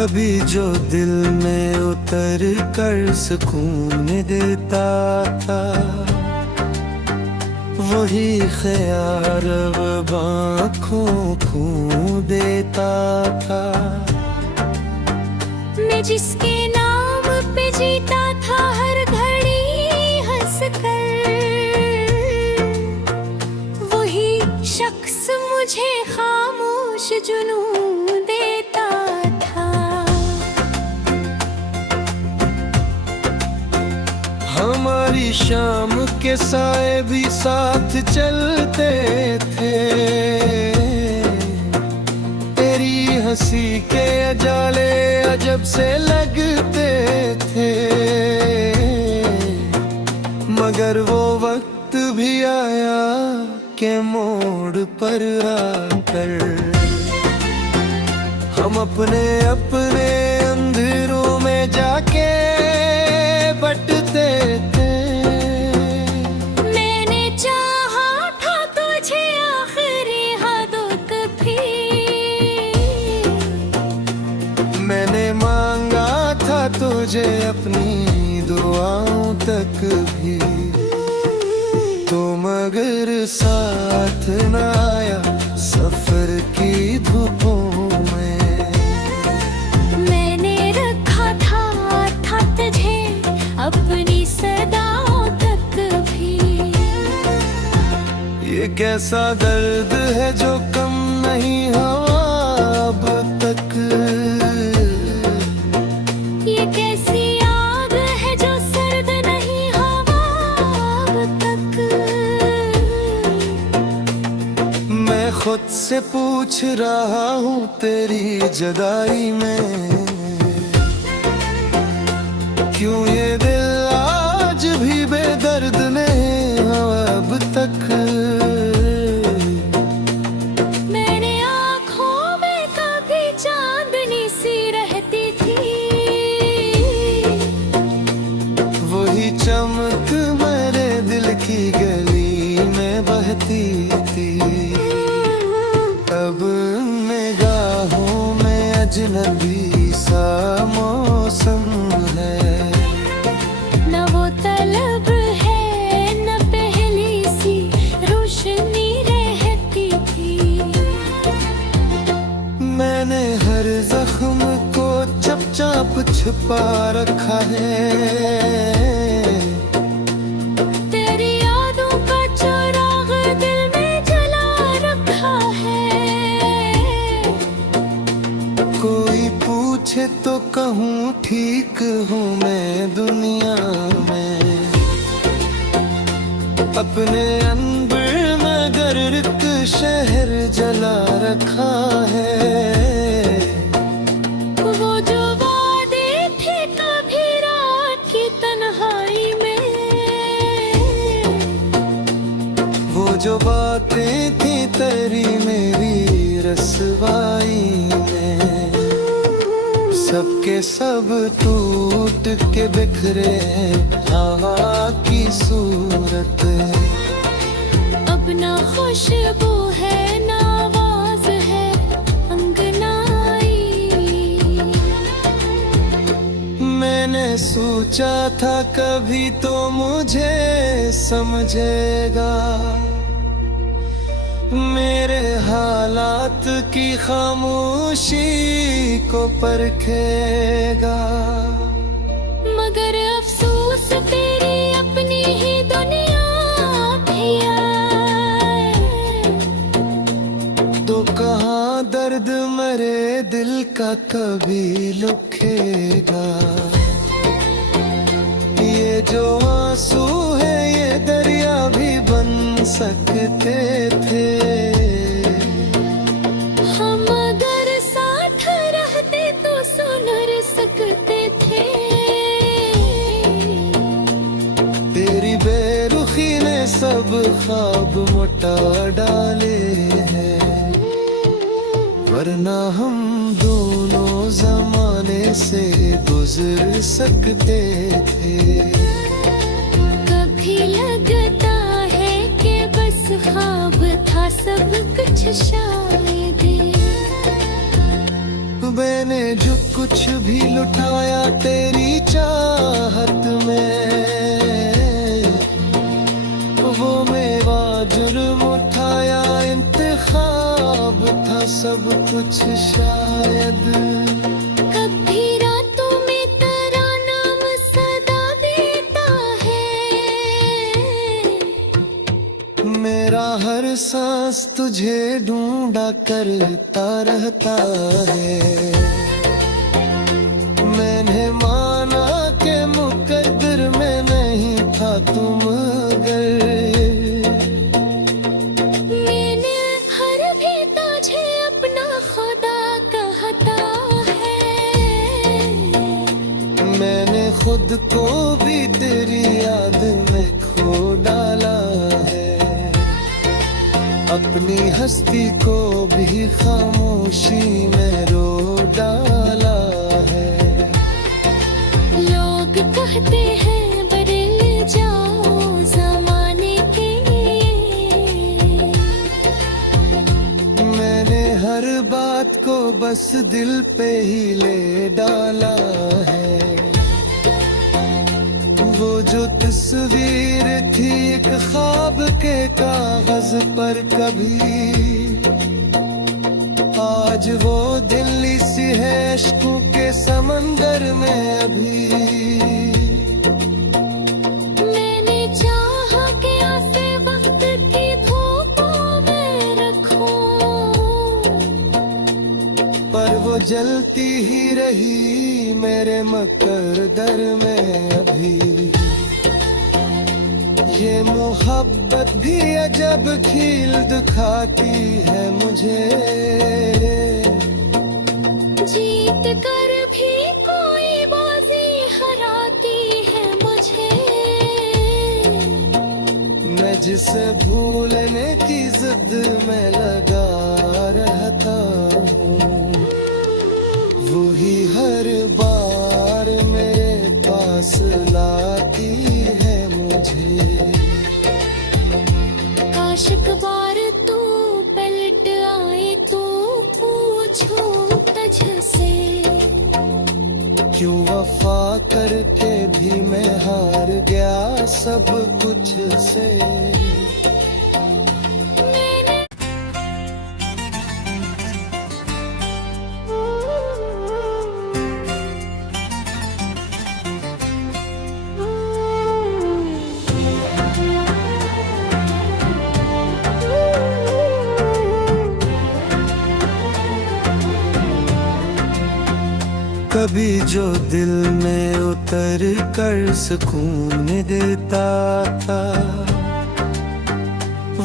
कभी जो दिल में उतर कर सुकून देता था, वही ख्याल अब आँखों को देता था। मैं जिसके नाम पे जीता था हर घड़ी हंस कर, वही शख्स मुझे खामोश जुनून देता था। हमारी शाम के साए भी साथ चलते थे, तेरी हंसी के अजाले अजब से लगते थे। मगर वो वक्त भी आया के मोड़ पर आकर हम अपने अपने अंधेरों में जाके बटते थे। मैंने चाहा था तुझे आखिरी हदों तक भी, मैंने मांगा था तुझे अपनी दुआओं तक भी, तो मगर साथ न आया सफर की धूपों में। मैंने रखा था तुझे अपनी सदाओं तक भी। ये कैसा दर्द है जो कम नहीं हुआ अब तक, ये कैसी आग है जो सर्द नहीं हवा अब तक। मैं खुद से पूछ रहा हूँ तेरी जुदाई में, क्यों ये दिल आज भी बेदर्द नहीं हुआ अब तक। मैंने आँखों में कभी चांदनी सी रहती थी, वही चमक मेरे दिल की गली में बहती थी। अब निगाहों में अजनबी सा मौसम है, न वो तलब है न पहली सी रोशनी रहती थी। मैंने हर जख्म को चुपचाप छिपा रखा है, तेरी यादों का चिराग दिल में जला रखा है। कोई पूछे तो कहूँ ठीक हूँ मैं दुनिया में, अपने अंबर में गर्क शहर जला रखा है। वो जो वादे थे कभी रात की तन्हाई में, वो जो बातें थी तेरी मेरी रसवाई में, सबके सब टूट के बिखरे हवा की सूरत। अब ना खुशबू है ना आवाज है अंगनाई। मैंने सोचा था कभी तो मुझे समझेगा, मेरे हालात की खामोशी को परखेगा। मगर अफसोस तेरी अपनी ही दुनिया भी है, तो कहाँ दर्द मरे दिल का कभी लुखेगा। ये जो आंसू है ये दरिया भी बन सकते थे। हम अगर साथ रहते तो सुधर सकते थे। तेरी बेरुखी ने सब ख्वाब मोटा डाले हैं, वरना हम दोनों जमाने से गुजर सकते थे। कभी लगता है कि बस ख्वाब था सब कुछ शायद, मैंने जो कुछ भी लुटाया तेरी चाहत में, वो मेरा जुर्म उठाया, इंतखाब था सब कुछ शायद। कभी रातों में तेरा नाम सदा देता है, मेरा हर सांस तुझे ढूंढा करता रहता है। मैंने माना कि मुकद्दर में नहीं था तुम, मगर मैंने हर भी तुझे अपना खुदा कहता है। मैंने खुद को भी तेरी याद में खो डाला है, अपनी हस्ती को भी खामोशी में रो डाला है। लोग कहते हैं बदल जाओ जमाने के, मैंने हर बात को बस दिल पे ही ले डाला है। वो जो तस्वीर थी एक ख्वाब के कागज पर कभी, आज वो दिल्ली सी है इश्कों के समंदर में अभी। मैंने चाहा कि आसे वक्त की धूपों में रखूं, पर वो जलती ही रही मेरे मकरदर में अभी। ये मोहब्बत भी अजब खील दिखाती है मुझे, जीत कर भी कोई बाजी हराती है मुझे। मैं जिसे भूलने की जिद में लगा रहता हूँ, वही हर बार मेरे पास लाती है मुझे। काश एक बार तू पलट आए तो पूछूं तुझसे, क्यों वफा करके भी मैं हार गया सब कुछ से। कभी जो दिल में उतर कर सुकून देता था,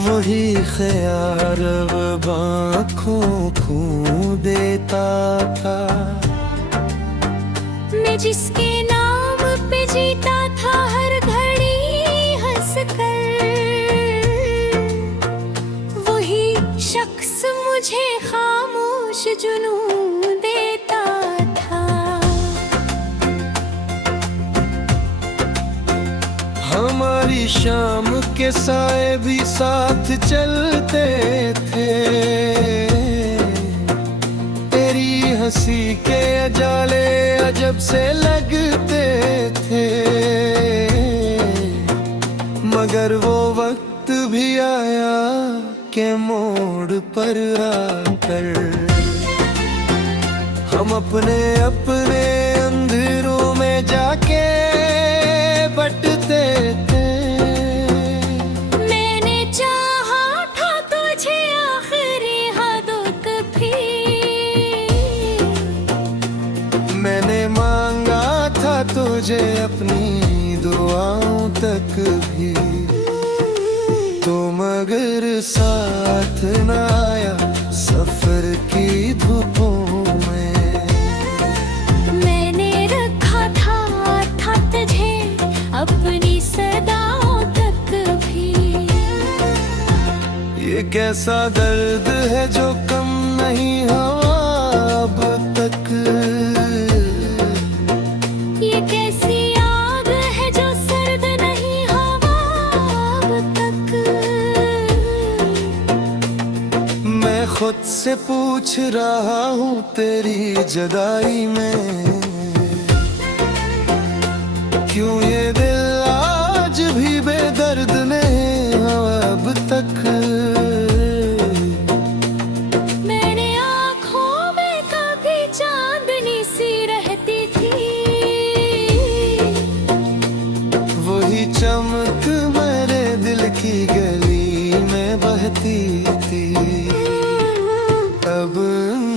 वही ख्याल अब आँखों को देता था। मैं जिसके नाम पे जीता था हर घड़ी हंस कर, वही शख्स मुझे खामोश जुनून देता था। हमारी शाम के साए भी साथ चलते थे, तेरी हंसी के अजाले अजब से लगते थे। मगर वो वक्त भी आया के मोड़ पर आकर हम अपने अपने अंधेरों में जाके बटते थे। मैंने चाहा था तुझे आखिरी हदों तक भी, मैंने मांगा था तुझे अपनी दुआओं तक भी, तो मगर साथ न आया सफर की धूपों में। मैंने रखा था तुझे अपनी सदाओं तक भी। ये कैसा दर्द है जो कम नहीं हुआ अब तक, ये कैसी आग है जो सर्द नहीं हवा अब तक। मैं खुद से पूछ रहा हूँ तेरी जुदाई में, क्यों ये दिल आज भी बेदर्द ने अब तक। मैंने आँखों में कभी चांदनी सी रहती थी, वही चमक मेरे दिल की गली में बहती थी। अब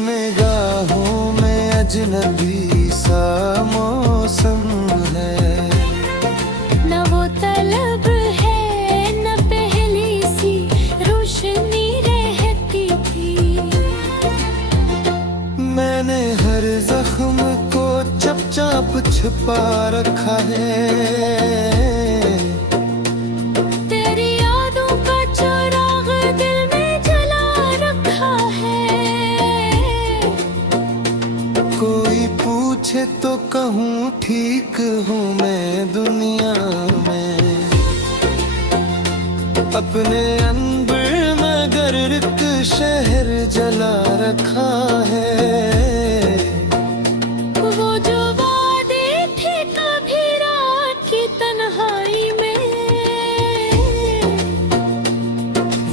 निगाहों में अजनबी सा मौसम है, न वो तलब है न पहली सी रोशनी रहती थी। मैंने हर जख्म को चुपचाप छुपा रखा है, तेरी यादों का चिराग दिल में जला रखा है। कोई पूछे तो कहूँ ठीक हूँ मैं दुनिया में, अपने अंबर मगर एक शहर जला रखा है। वो जो वादे थे कभी रात की तन्हाई में,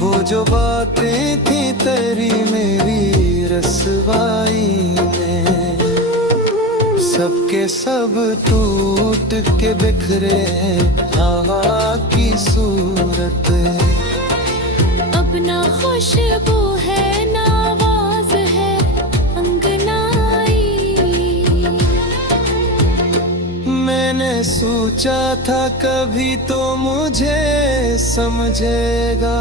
वो जो बातें थी तेरी मेरी रसवाई में, सबके सब टूट के बिखरे हवा की सूरत। अब ना खुशबू है ना आवाज है अंगनाई। मैंने सोचा था कभी तो मुझे समझेगा,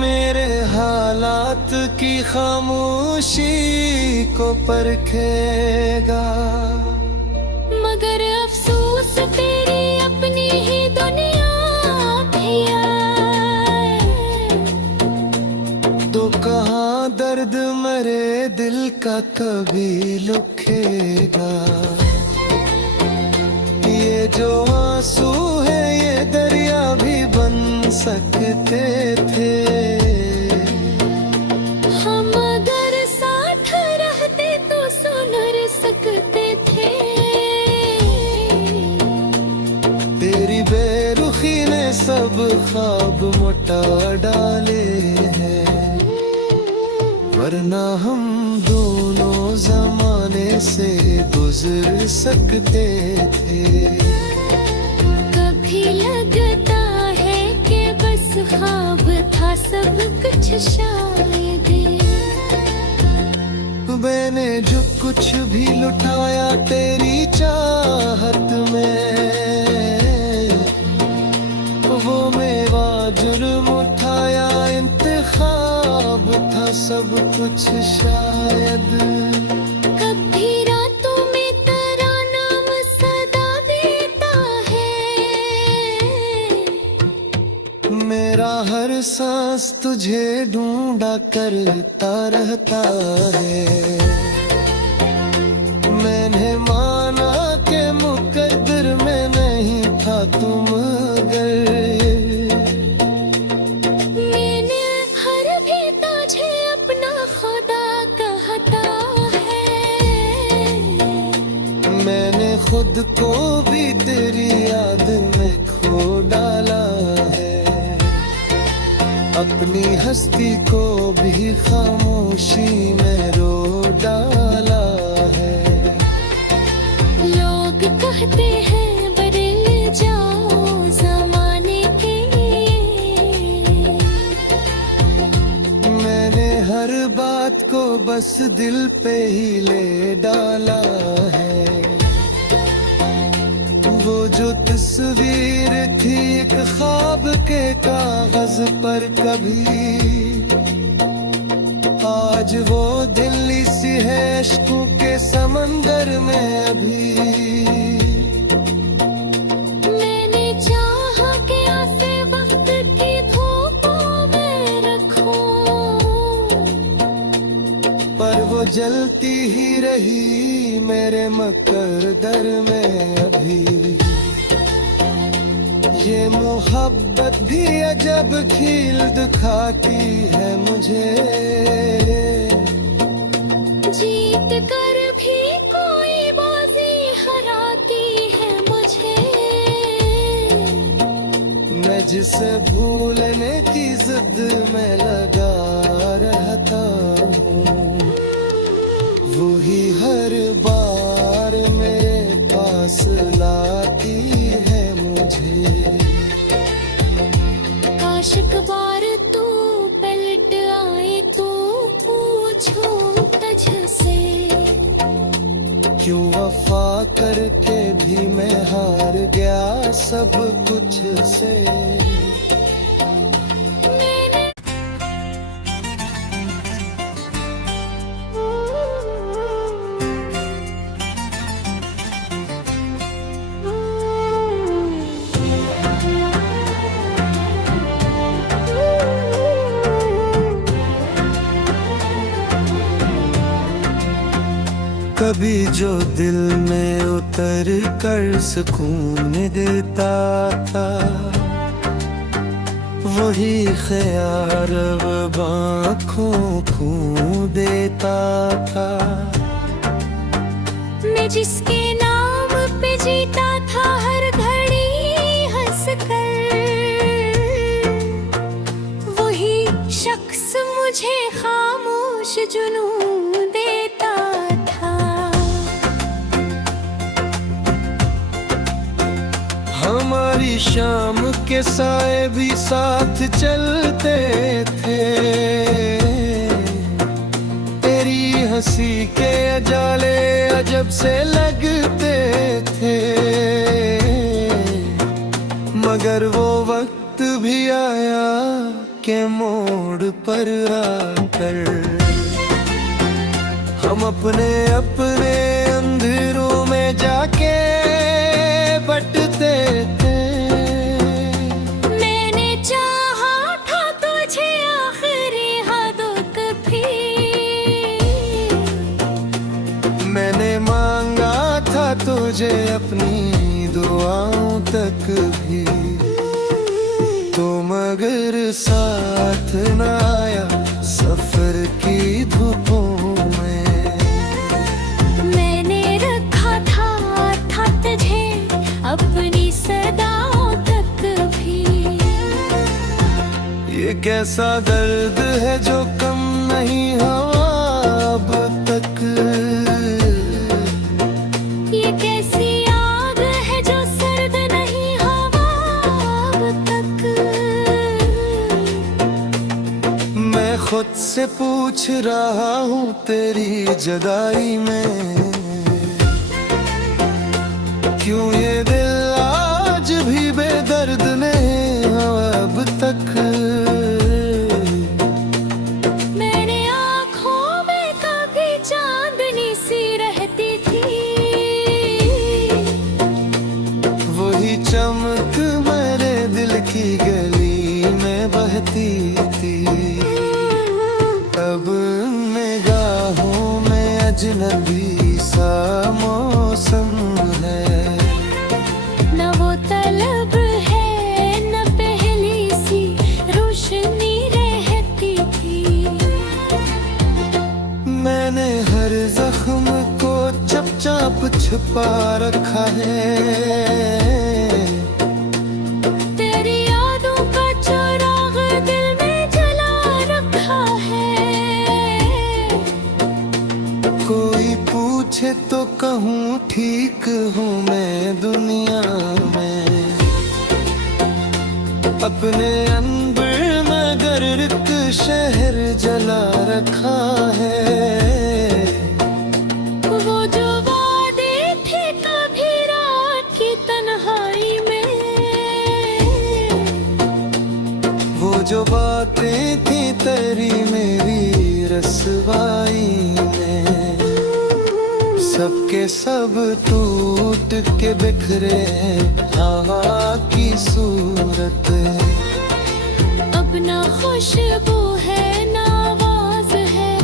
मेरे हालात की खामोशी को परखेगा। मगर अफसोस तेरी अपनी ही दुनिया भी है, तो कहाँ दर्द मरे दिल का कभी लुकेगा। ये जो आंसू है ये दरिया भी बन सकते थे, हम अगर साथ रहते तो सुधर सकते थे। तेरी बेरुखी ने सब ख्वाब मोटा डाले हैं, वरना हम दोनों जमाने से गुजर सकते थे। कभी लगता है कि बस ख्वाब था सब कुछ शायद। मैंने जो कुछ भी लुटाया तेरी चाहत में, वो मेवा जुर्म उठाया इंतखाब था सब कुछ शायद। कभी रातों में तेरा नाम सदा देता है, मेरा हर सांस तुझे ढूंढा करता रहता है। मैंने माना कि मुकद्दर में नहीं था तुम अगर, मैंने हर भी तुझे अपना खुदा कहता है। मैंने खुद को भी तेरी याद में खो डाला है, अपनी हस्ती को भी खामोशी में रो डाला है। लोग कहते हैं बदल जाओ जमाने के, मैंने हर बात को बस दिल पे ही ले डाला है। वो जो तस्वीर थी एक ख्वाब के कागज पर कभी, आज वो दिल्ली सी है इश्कों के समंदर में अभी। मैंने चाहा कि आसे वक्त की धूपों में रखूं, पर वो जलती ही रही मेरे मकरदर में अभी। ये मोहब्बत भी अजब खील दिखाती है मुझे। जीत कर भी कोई बाजी हराती है मुझे। मैं जिसे भूलने की जिद में लगा रहता हूँ, वही हर बार मेरे पास लाती है मुझे। काश एक बार तू पलट आए तो पूछूं तुझसे, क्यों वफा करके भी मैं हार गया सब कुछ से। कभी जो दिल में उतर कर सुकून देता था, वही ख्याल अब आँखों को देता था। मैं जिसके नाम पे जीता था हर घड़ी हंस कर, वही शख्स मुझे खामोश जुनून देता था। हमारी शाम के साए भी साथ चलते थे, तेरी हंसी के अजाले अजब से लगते थे। मगर वो वक्त भी आया के मोड़ पर आकर हम अपने अपने अंधेरों में जाके बटते थे। मैंने चाहा था तुझे आखिरी हदों तक भी, मैंने मांगा था तुझे अपनी दुआओं तक भी, तो मगर साथ न आया सफर की धूपों में। मैंने रखा था तुझे अपनी सदाओं तक भी। ये कैसा दर्द है जो कम नहीं हुआ अब तक। ये कैसी आग है जो सर्द नहीं हवा अब तक। मैं खुद से पूछ रहा हूँ तेरी जुदाई में, क्यों ये दिल आज भी बेदर्द नहीं हुआ अब तक। मैंने आँखों में कभी चांदनी सी रहती थी, वही चमक मेरे दिल की गली में बहती थी। अब निगाहों में अजनबी सा मौसम है, न वो तलब है न पहली सी रोशनी रहती थी। मैंने हर जख्म को चुपचाप छुपा रखा है। तेरी यादों का चिराग दिल में जला रखा है। कोई पूछे तो कहूँ ठीक हूँ मैं दुनिया में, अपने अंबर मगर एक शहर जला रखा है। वो जो वादे थे कभी रात की तन्हाई में, वो जो बातें थी तेरी मेरी रसवाई में, सबके सब टूट के बिखरे हवा की सूरत। अब ना खुशबू है ना आवाज है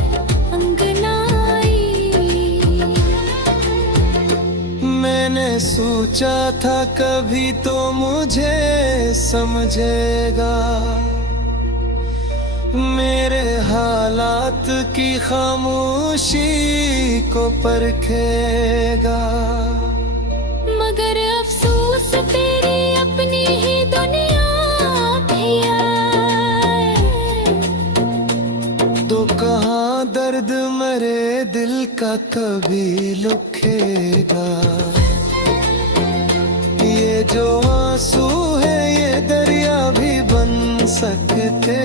अंगनाई। मैंने सोचा था कभी तो मुझे समझेगा, मेरे हालात की खामोशी को परखेगा। मगर अफसोस तेरी अपनी ही दुनिया भी है, तो कहाँ दर्द मरे दिल का कभी लुखेगा। ये जो आंसू है ये दरिया भी बन सकते थे,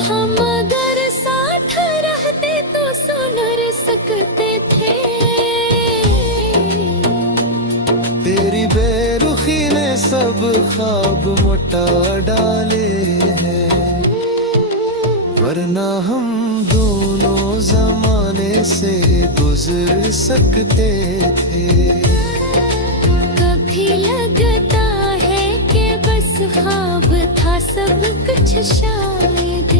हम अगर साथ रहते तो सुधर सकते थे। तेरी बेरुखी ने सब ख्वाब मोटा डाले हैं, वरना हम दोनों जमाने से गुजर सकते थे। कभी लगता है कि बस ख्वाब था सब कुछ शायद,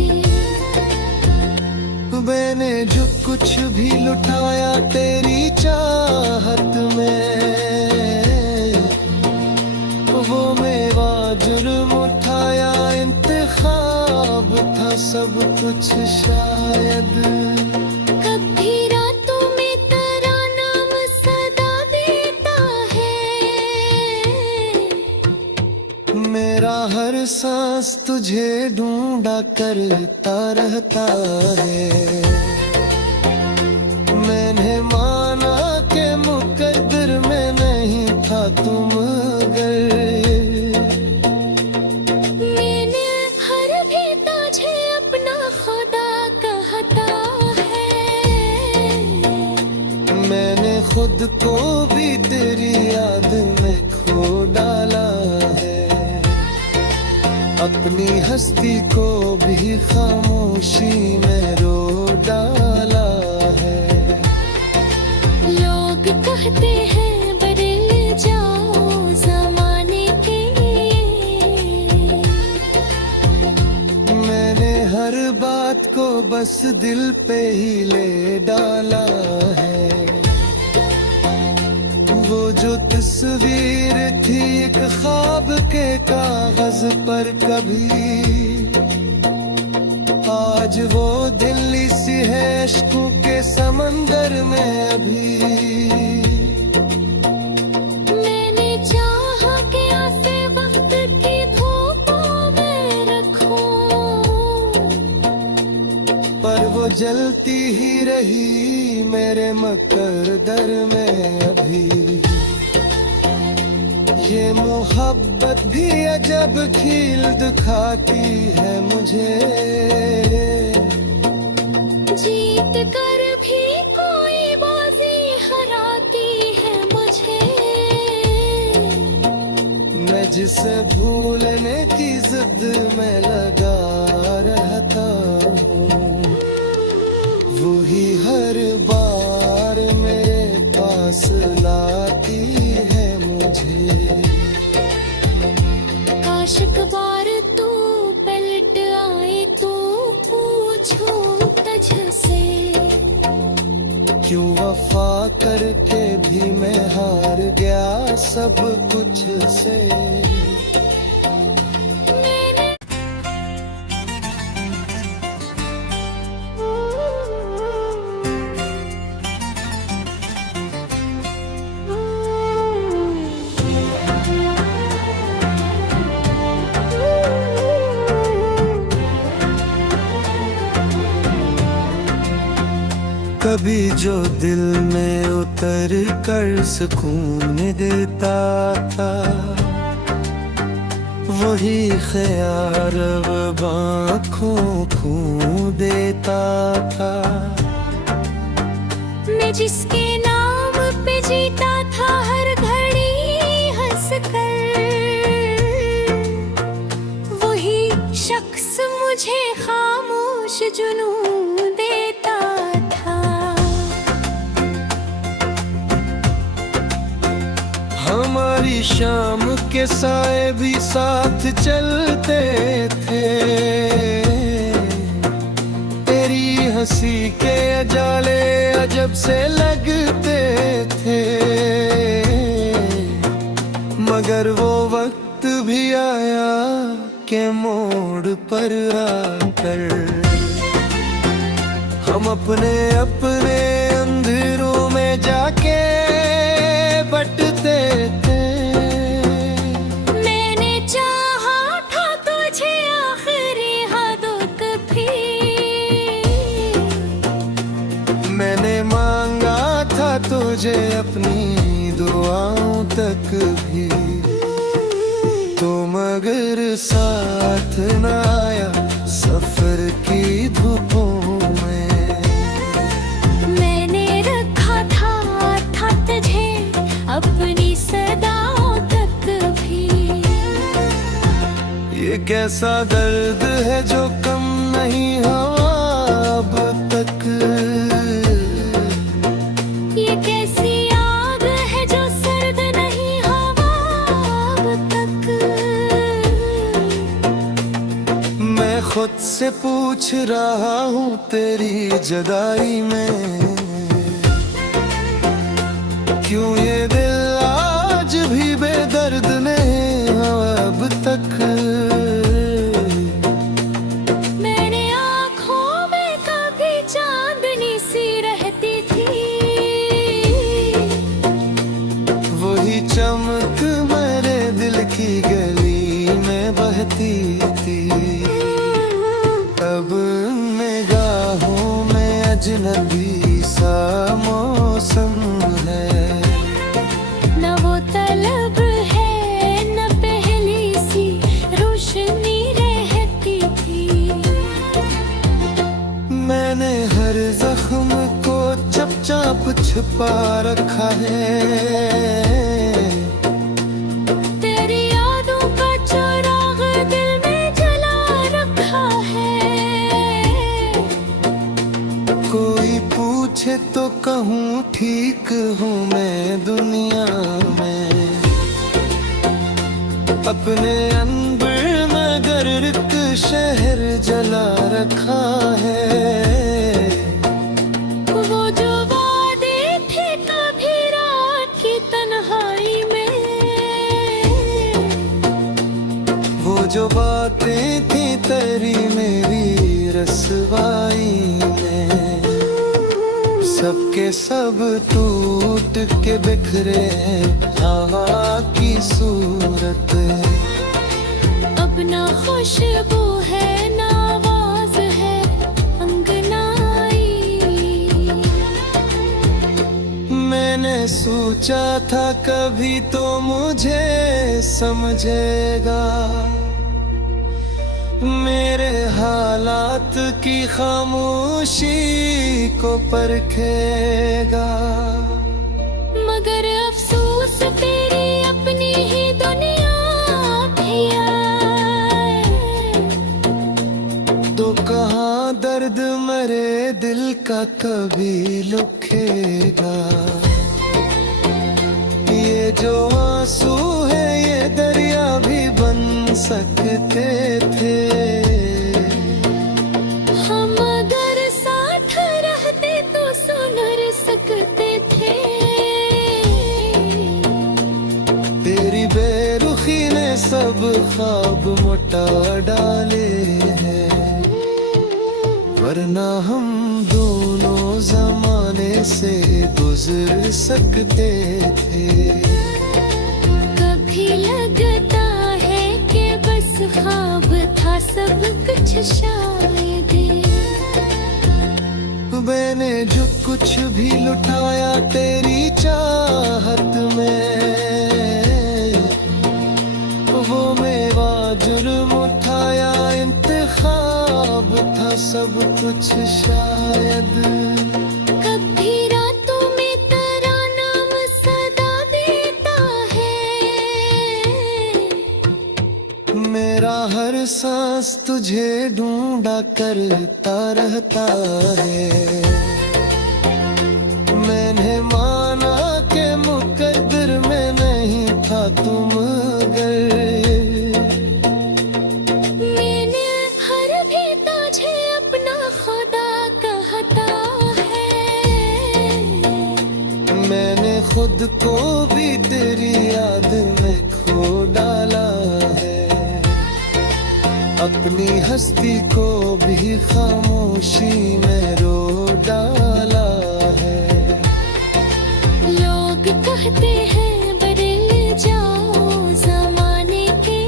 मैंने जो कुछ भी लुटाया तेरी चाहत में, वो मेरा जुर्म उठाया इंतखाब था सब कुछ शायद। कभी रातों में तेरा नाम सदा देता है, मेरा हर सांस तुझे ढूंढा करता रहता है। मैंने माना कि मुकद्दर में नहीं था तुम मगर, मैंने हर भी तुझे अपना खुदा कहता है। मैंने खुद को भी तेरी याद में खो डाला है, अपनी हस्ती को भी खामोशी में रो डाला है। लोग कहते हैं बदल जाओ जमाने के, मैंने हर बात को बस दिल पे ही ले डाला है। वो जो तस्वीर थी एक ख्वाब के कागज पर कभी, आज वो दिल्ली सी है इश्कों के समंदर में अभी। मैंने चाहा कि आसे वक्त की धूपों में रखूं, पर वो जलती ही रही मेरे मकरदर में अभी। ये मोहब्बत भी अजब खील दिखाती है मुझे, जीत कर भी कोई बाजी हराती है मुझे। मैं जिसे भूलने की जिद में लगा रहता हूँ, वही हर बार मेरे पास लाती है मुझे। काश एक बार तू पलट आए तो पूछूं तुझसे, क्यों वफा करके भी मैं हार गया सब कुछ से। कभी जो दिल में उतर कर सुकून देता था, वही ख्याल अब आँखों को देता था। मैं जिसके नाम पे जीता था हर घड़ी हंस कर, वही शख्स मुझे खामोश जुनून देता था। हमारी शाम के साए भी साथ चलते थे, तेरी हंसी के अजाले अजब से लगते के मोड़ पर आकर हम अपने अपने अंधेरों में जाके बटते थे। मैंने चाहा था तुझे आखिरी हदों तक भी, मैंने मांगा था तुझे अपनी दुआओं तक भी, तो मगर साथ न आया सफर की धूपों में। मैंने रखा था तुझे अपनी सदाओं तक भी। ये कैसा दर्द है जो कम नहीं हुआ अब तक, ये कैसी आग है जो सर्द नहीं हवा अब तक। मैं खुद से पूछ रहा हूँ तेरी जुदाई में, क्यों ये दिल आज भी बेदर्द नहीं हुआ अब तक। मैंने आँखों में कभी चांदनी सी रहती थी, वही चमक मेरे दिल की गली में बहती थी। अब निगाहों में अजनबी सा मौसम है, न वो तलब है न पहली सी रोशनी रहती थी। मैंने हर जख्म को चुपचाप छिपा रखा है, तेरी यादों का चिराग दिल में जला रखा है। कोई पूछे तो कहूँ ठीक हूँ मैं दुनिया में, अपने अंबर मगर एक शहर जला रखा है। वो जो वादे थे कभी रात की तन्हाई में, वो जो बातें थी तेरी मेरी रसवाई में, सबके सब टूट के बिखरे हवा की सूरत। अब ना खुशबू है ना आवाज है अंगनाई। मैंने सोचा था कभी तो मुझे समझेगा, मेरे हालात की खामोशी को परखेगा। मगर अफसोस तेरी अपनी ही दुनिया भी है, तो कहाँ दर्द मरे दिल का कभी लुखेगा। ये जो आंसू है ये दरिया भी बन सकते थे, हम अगर साथ रहते तो सुधर सकते थे। तेरी बेरुखी ने सब ख्वाब मोटा डाले हैं, वरना हम दोनों जमाने से गुजर सकते थे। कभी लगता है कि बस ख्वाब था सब कुछ शायद। मैंने जो कुछ भी लुटाया तेरी चाहत में, वो मेरा जुर्म उठाया इंतखाब था सब कुछ शायद। कभी रातों में तेरा नाम सदा देता है, मेरा हर सांस तुझे ढूंढा करता रहता है। मैंने माना कि मुकद्दर में नहीं था तुम अगर, मैंने हर भी तुझे अपना खुदा कहता है। मैंने खुद को भी तेरी याद में खो डाला है। अपनी हस्ती को भी खामोशी में रो डाला है। लोग कहते हैं बदल जाओ जमाने के,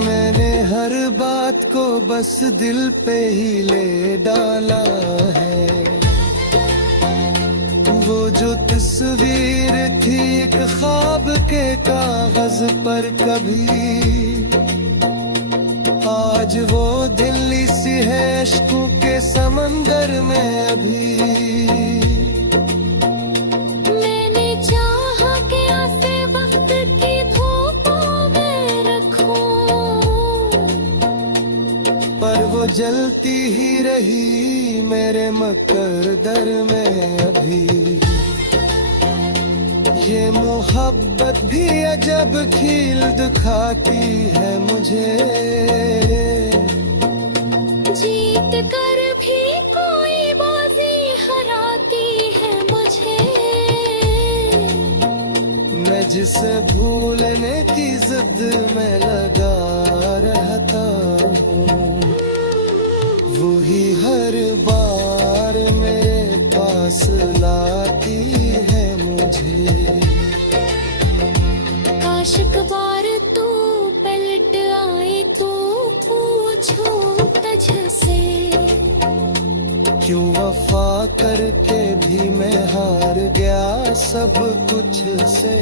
मैंने हर बात को बस दिल पे ही ले डाला है। वो जो तस्वीर थी एक ख्वाब के कागज पर कभी, आज वो दिल्ली सी है इश्कों के समंदर में अभी। मैंने चाहा कि आसे वक्त की धूपों में रखूं, पर वो जलती ही रही मेरे मकरदर में अभी। ये मोहब्बत भी अजब खील दिखाती है मुझे, जीत कर भी कोई बाजी हराती है मुझे। मैं जिसे भूलने की जिद में लगा रहता हूँ, वही हर बार मेरे पास लाती है मुझे। काश एक बार तू पलट आए तो पूछूं तुझसे, क्यों वफा करके भी मैं हार गया सब कुछ से।